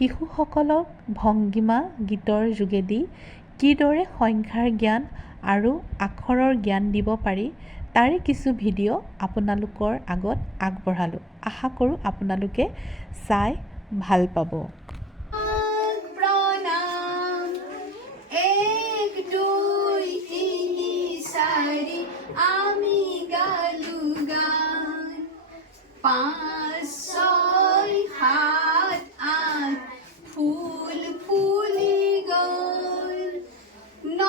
শিশুসকলক ভংগীমা গীতৰ যোগেদি কিদৰে সংখ্যাৰ জ্ঞান আৰু আখৰৰ জ্ঞান দিব পাৰি তাৰে কিছু ভিডিঅ' আপোনালোকৰ আগত আগবঢ়ালোঁ। আশা কৰোঁ আপোনালোকে চাই ভাল পাব। প্ৰণাম 1 2 3 4 আমি গালো গান 5 6 7 8 ফুল ফুলি গ'ল 9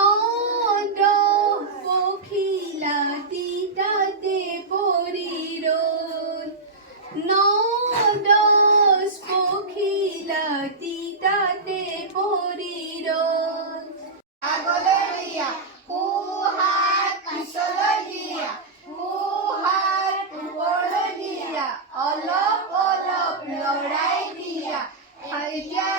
10 পখিলা তিতাতে পৰি ৰ'ল 9 10 পখিলা তিতাতে পৰি ৰ'ল আগলৈ দিয়া সোঁহাত পিছলৈ দিয়া সোঁহাত ওপৰলৈ দিয়া অলপ অলপ লৰাই দিয়া এতিয়া